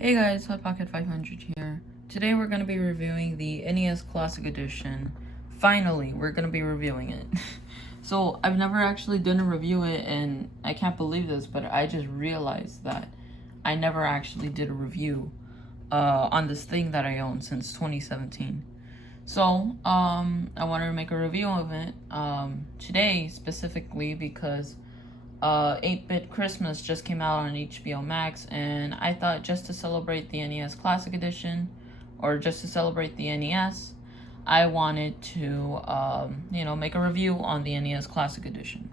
Hey guys, Hotpocket500 here. Today we're going to be reviewing the NES Classic Edition. Finally, we're going to be reviewing it. So, I've never actually done a review it, and I can't believe this, but I just realized that I never actually did a review on this thing that I own since 2017. So, I wanted to make a review of it today specifically because 8-Bit Christmas just came out on HBO Max, and I thought just to celebrate the NES Classic Edition, or just to celebrate the NES, I wanted to, make a review on the NES Classic Edition.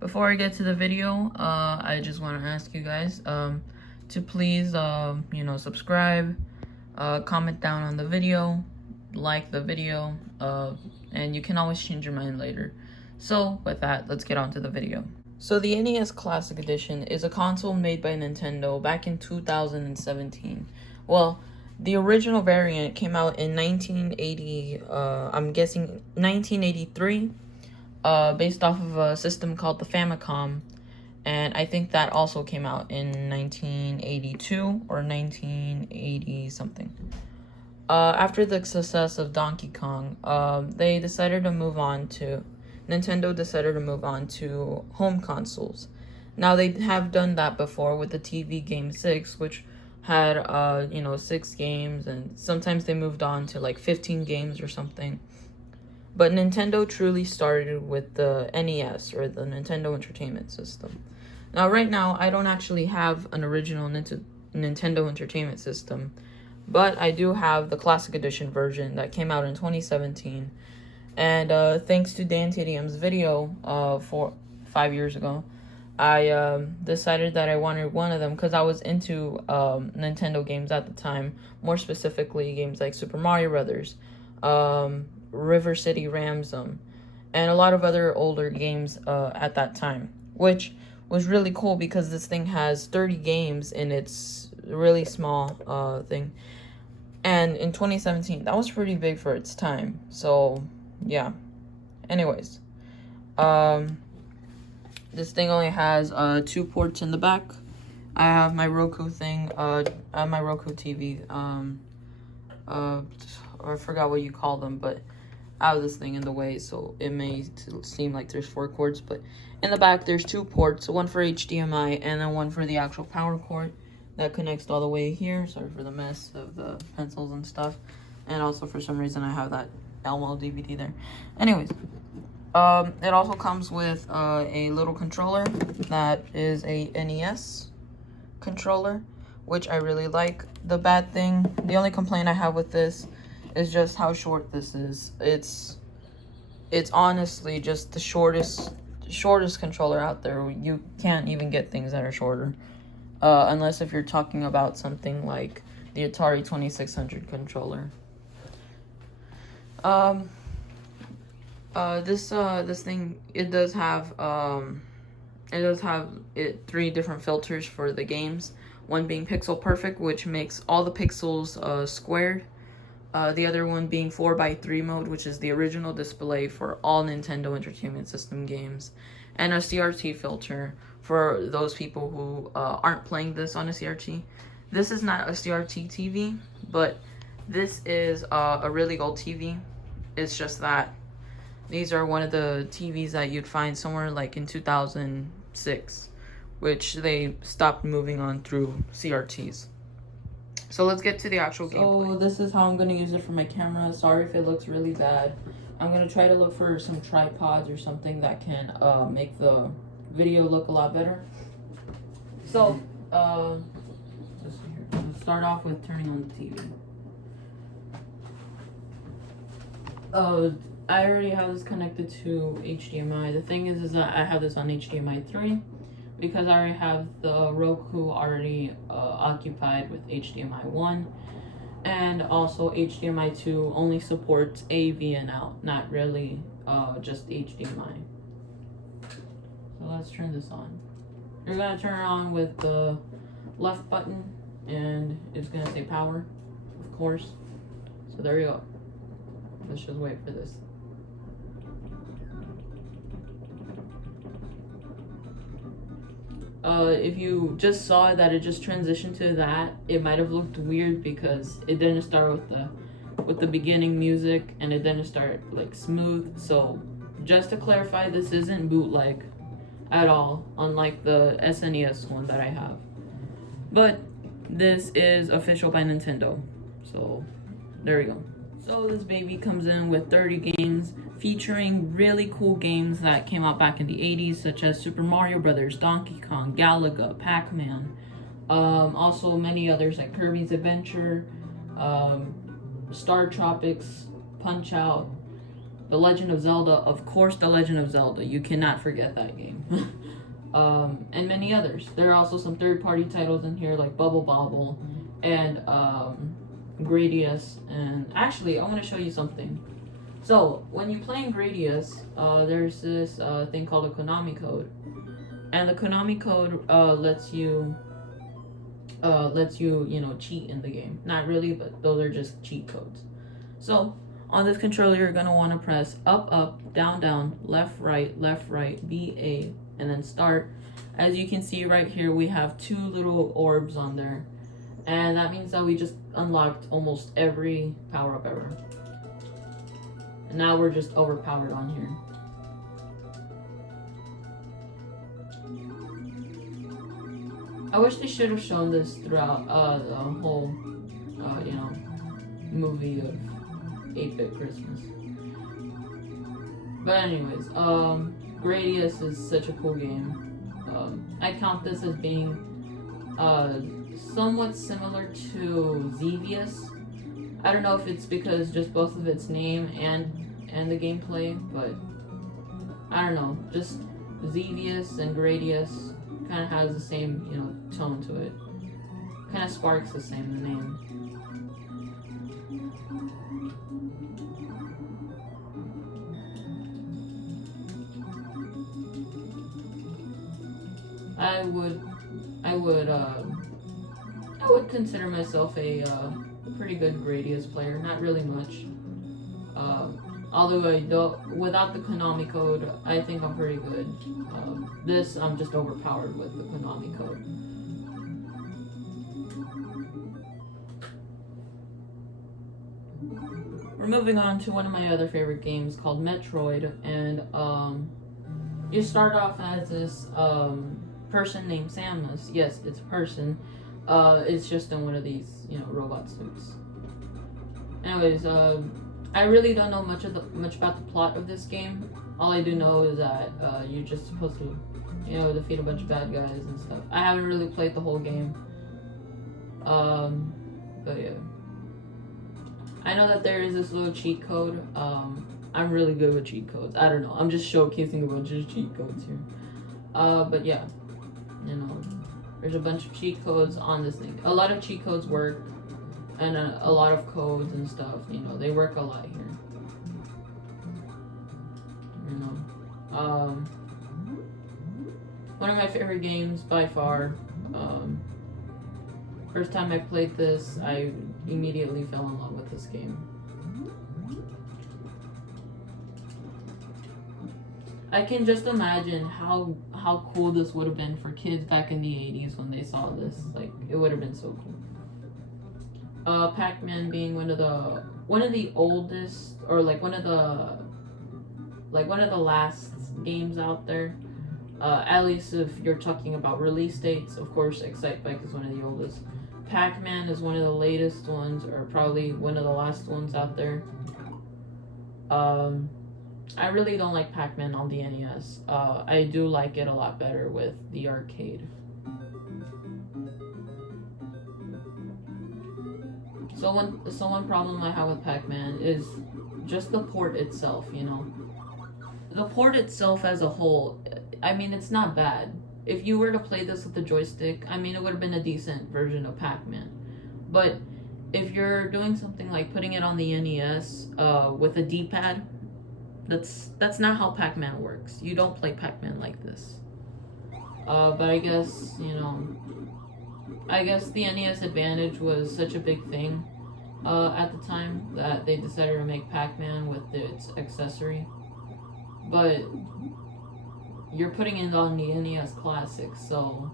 Before I get to the video, I just want to ask you guys to please, subscribe, comment down on the video, like the video, and you can always change your mind later. So, with that, let's get on to the video. So the NES Classic Edition is a console made by Nintendo back in 2017. Well, the original variant came out in 1980, I'm guessing 1983, based off of a system called the Famicom, and I think that also came out in 1982 or 1980 something. After the success of Donkey Kong, Nintendo decided to move on to home consoles. Now, they have done that before with the TV game 6, which had, 6 games, and sometimes they moved on to like 15 games or something. But Nintendo truly started with the NES, or the Nintendo Entertainment System. Now, right now, I don't actually have an original Nintendo Entertainment System, but I do have the Classic Edition version that came out in 2017. And thanks to Dan TDM's video 5 years ago, I decided that I wanted one of them because I was into Nintendo games at the time, more specifically games like Super Mario Brothers, River City Ransom, and a lot of other older games at that time, which was really cool because this thing has 30 games in its really small thing. And in 2017, that was pretty big for its time. So, yeah. Anyways, this thing only has 2 ports in the back. I have my Roku thing, my Roku TV. I forgot what you call them, but I have this thing in the way, so it may seem like there's 4 cords. But in the back, there's 2 ports, one for HDMI and then one for the actual power cord that connects all the way here. Sorry for the mess of the pencils and stuff. And also, for some reason, I have that Elmo DVD there. Anyways, it also comes with a little controller that is a NES controller, which I really like. The only complaint I have with this is just how short this is. It's honestly just the shortest controller out there. You can't even get things that are shorter. Unless if you're talking about something like the Atari 2600 controller. This thing, it does have 3 different filters for the games. One being pixel perfect, which makes all the pixels squared. The other one being 4:3 mode, which is the original display for all Nintendo Entertainment System games. And a CRT filter for those people who aren't playing this on a CRT. This is not a CRT TV, but this is a really old TV. It's just that these are one of the TVs that you'd find somewhere like in 2006, which they stopped moving on through CRTs. So let's get to the actual gameplay. So this is how I'm going to use it for my camera. Sorry if it looks really bad. I'm going to try to look for some tripods or something that can make the video look a lot better. So, let's see here. Let's start off with turning on the TV. I already have this connected to HDMI. The thing is that I have this on HDMI 3 because I already have the Roku already occupied with HDMI 1. And also HDMI 2 only supports AV and out, not really just HDMI. So let's turn this on. You're going to turn it on with the left button, and it's going to say power, of course. So there you go. Let's just wait for this. If you just saw that it just transitioned to that, it might have looked weird because it didn't start with the beginning music and it didn't start like smooth. So just to clarify, this isn't bootleg at all, unlike the SNES one that I have. But this is official by Nintendo. So there we go. So this baby comes in with 30 games featuring really cool games that came out back in the 80s, such as Super Mario Brothers, Donkey Kong, Galaga, Pac-Man. Also many others like Kirby's Adventure, Star Tropics, Punch Out, The Legend of Zelda, of course The Legend of Zelda, you cannot forget that game. And many others. There are also some third-party titles in here like Bubble Bobble and Gradius. And actually, I want to show you something. So when you play in Gradius, there's this thing called a Konami Code, and the Konami Code lets you cheat in the game. Not really, but those are just cheat codes. So on this controller, you're gonna want to press up, up, down, down, left, right, BA, and then start. As you can see right here, we have 2 little orbs on there, and that means that we just unlocked almost every power-up ever. And now we're just overpowered on here. I wish they should have shown this throughout the whole, movie of 8-Bit Christmas. But anyways, Gradius is such a cool game. I count this as being somewhat similar to Xevious. I don't know if it's because just both of its name and the gameplay, but I don't know. Just Xevious and Gradius kind of has the same, tone to it. Kind of sparks the same, the name. I would consider myself a pretty good Gradius player. Not really much. Although I don't, without the Konami Code, I think I'm pretty good. This, I'm just overpowered with the Konami Code. We're moving on to one of my other favorite games called Metroid, and you start off as this person named Samus. Yes, it's a person. It's just in one of these, robot suits. Anyways, I really don't know much about the plot of this game. All I do know is that you're just supposed to, defeat a bunch of bad guys and stuff. I haven't really played the whole game. But yeah. I know that there is this little cheat code. I'm really good with cheat codes. I don't know. I'm just showcasing a bunch of cheat codes here. But yeah, there's a bunch of cheat codes on this thing. A lot of cheat codes work, and a lot of codes and stuff. They work a lot here. One of my favorite games by far. First time I played this, I immediately fell in love with this game. I can just imagine how cool this would have been for kids back in the 80s when they saw this. Like, it would have been so cool. Pac-Man being one of the oldest, or one of the last games out there. At least if you're talking about release dates, of course, Excitebike is one of the oldest. Pac-Man is one of the latest ones, or probably one of the last ones out there. I really don't like Pac-Man on the NES. I do like it a lot better with the arcade. So one problem I have with Pac-Man is just the port itself, The port itself as a whole, I mean, it's not bad. If you were to play this with the joystick, I mean, it would have been a decent version of Pac-Man. But if you're doing something like putting it on the NES with a D-pad, that's not how Pac-Man works. You don't play Pac-Man like this. But I guess, the NES Advantage was such a big thing at the time that they decided to make Pac-Man with its accessory. But you're putting it on the NES Classic, so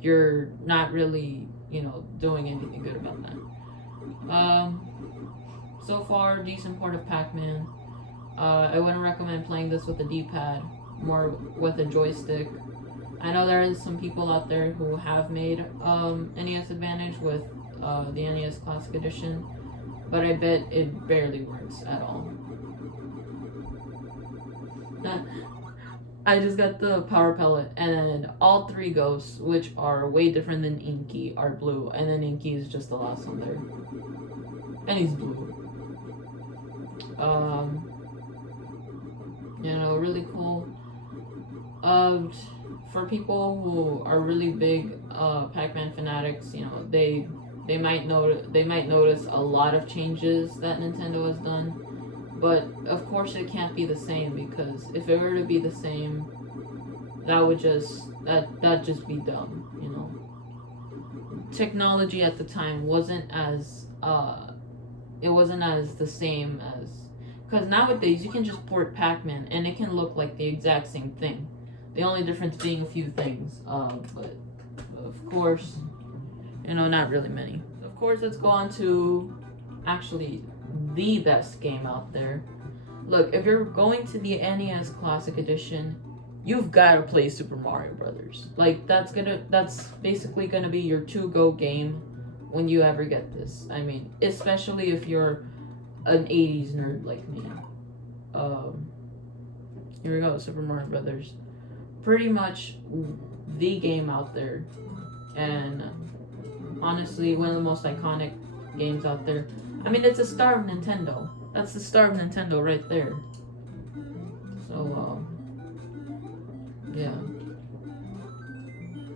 you're not really, you know, doing anything good about that. So far, decent port of Pac-Man. I wouldn't recommend playing this with a D-pad, more with a joystick. I know there is some people out there who have made NES Advantage with the NES Classic Edition, but I bet it barely works at all. I just got the power pellet, and then all three ghosts, which are way different than Inky, are blue, and then Inky is just the last one there. And he's blue. You know, really cool. For people who are really big Pac-Man fanatics, you know, they might notice a lot of changes that Nintendo has done. But of course it can't be the same, because if it were to be the same, that would just be dumb, you know. Technology at the time wasn't as the same as, because nowadays you can just port Pac-Man and it can look like the exact same thing. The only difference being a few things, but of course, you know, not really many. Of course, let's go on to actually the best game out there. Look, if you're going to the NES Classic Edition, you've got to play Super Mario Brothers. Like, that's basically gonna be your to-go game when you ever get this. I mean, especially if you're an 80s nerd like me. Here we go, Super Mario Brothers. Pretty much the game out there, and honestly, one of the most iconic games out there. I mean, it's the star of Nintendo. That's the star of Nintendo right there. So, yeah.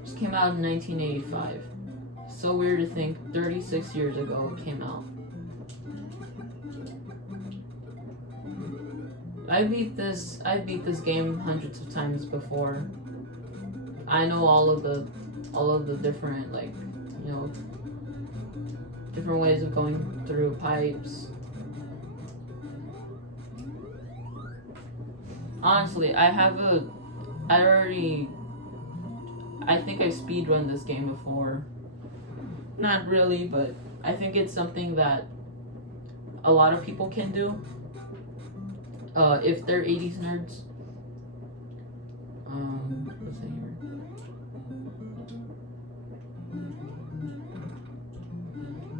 This came out in 1985. So weird to think 36 years ago it came out. I beat this game hundreds of times before. I know all of the different, like, you know, different ways of going through pipes. Honestly, I think I speedrun this game before. Not really, but I think it's something that a lot of people can do. If they're 80s nerds. What's it here?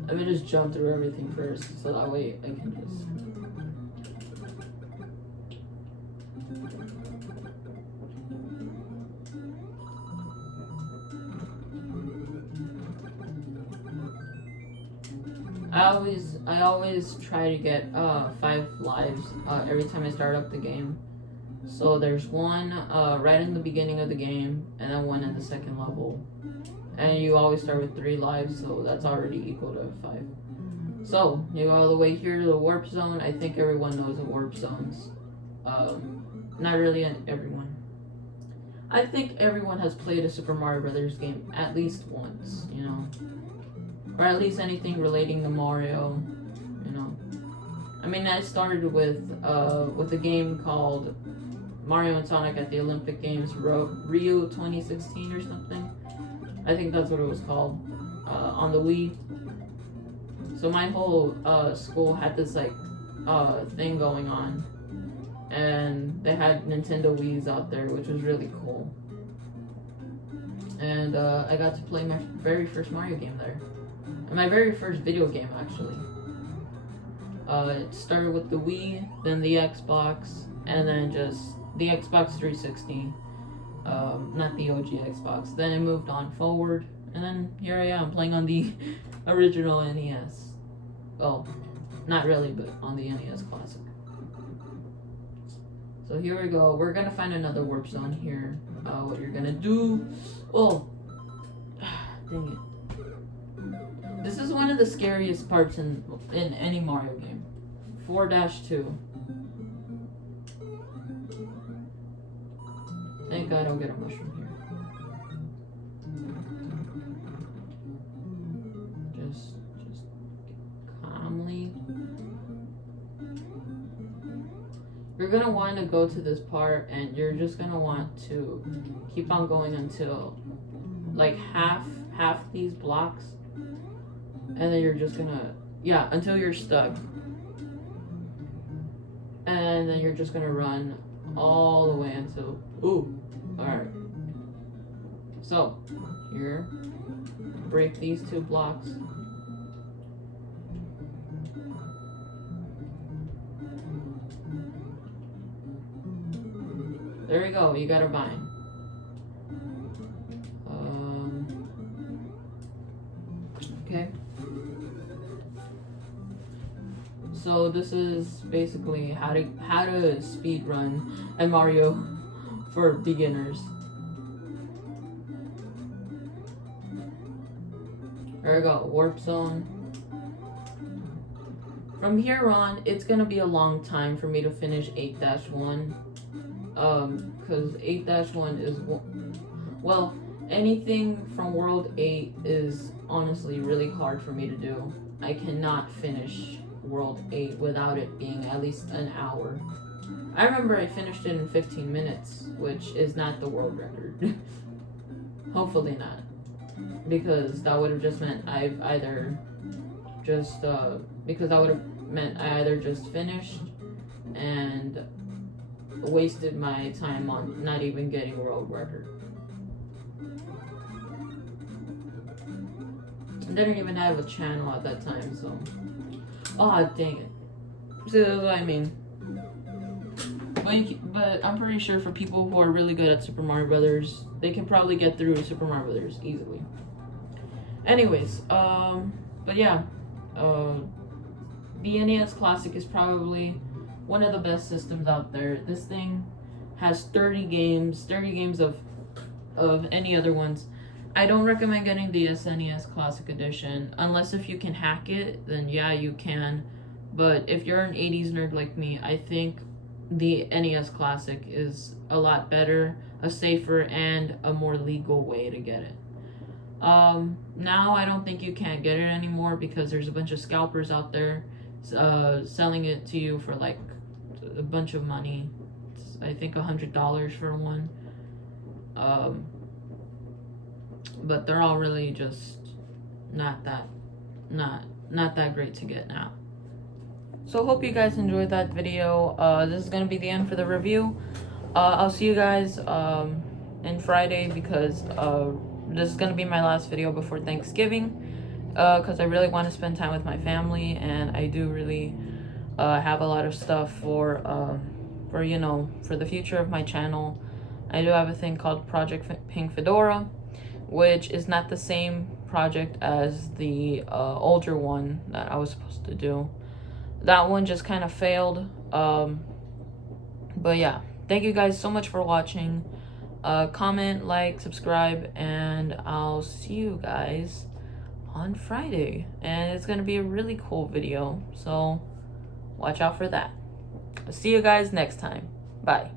Let me just jump through everything first, so that way I can just... I always try to get 5 lives every time I start up the game. So there's one right in the beginning of the game, and then one in the second level. And you always start with 3 lives, so that's already equal to 5. So you go all the way here to the warp zone. I think everyone knows the warp zones. Not really everyone. I think everyone has played a Super Mario Brothers game at least once, you know. Or at least anything relating to Mario, you know. I mean, I started with a game called Mario and Sonic at the Olympic Games, Rio 2016 or something. I think that's what it was called, on the Wii. So my whole school had this like thing going on, and they had Nintendo Wiis out there, which was really cool. And I got to play my very first Mario game there. And my very first video game, actually. It started with the Wii, then the Xbox, and then just the Xbox 360. Not the OG Xbox. Then it moved on forward, and then here I am playing on the original NES. Well, not really, but on the NES Classic. So here we go. We're gonna find another warp zone here. What you're gonna do... Oh! Dang it. This is one of the scariest parts in any Mario game. 4-2. Thank God I don't get a mushroom here. Just calmly. you're gonna want to go to this part, and you're just gonna want to keep on going until like half these blocks, and then you're just gonna, yeah, until you're stuck, and then you're just gonna run all the way until, ooh, all right. So here, break these 2 blocks. There we go, you got a vine. Okay. So this is basically how to speed run and Mario for beginners. There we go, warp zone. From here on, it's gonna be a long time for me to finish 8-1. Because 8-1 is, well, anything from World 8 is honestly really hard for me to do. I cannot finish World 8 without it being at least an hour. I remember I finished it in 15 minutes, which is not the world record. Hopefully not. Because that would have just meant I've either just, because that would have meant I either just finished and wasted my time on not even getting a world record. I didn't even have a channel at that time, so. Aw, dang it. See, that's what I mean. But I'm pretty sure for people who are really good at Super Mario Brothers, they can probably get through Super Mario Brothers easily. Anyways, but yeah, the NES Classic is probably one of the best systems out there. This thing has 30 games of any other ones. I don't recommend getting the SNES Classic Edition, unless if you can hack it, then yeah, you can. But if you're an 80s nerd like me, I think the NES Classic is a lot better, a safer, and a more legal way to get it. Now I don't think you can't get it anymore because there's a bunch of scalpers out there selling it to you for like a bunch of money. It's, I think $100 for one. But they're all really just not that great to get now. So hope you guys enjoyed that video. This is gonna be the end for the review. I'll see you guys in Friday because this is gonna be my last video before Thanksgiving. Because I really want to spend time with my family, and I do really have a lot of stuff for you know, for the future of my channel. I do have a thing called Project Pink Fedora, which is not the same project as the older one that I was supposed to do. That one just kind of failed. But yeah, thank you guys so much for watching. Comment, like, subscribe, and I'll see you guys on Friday. And it's gonna be a really cool video, so watch out for that. I'll see you guys next time. Bye.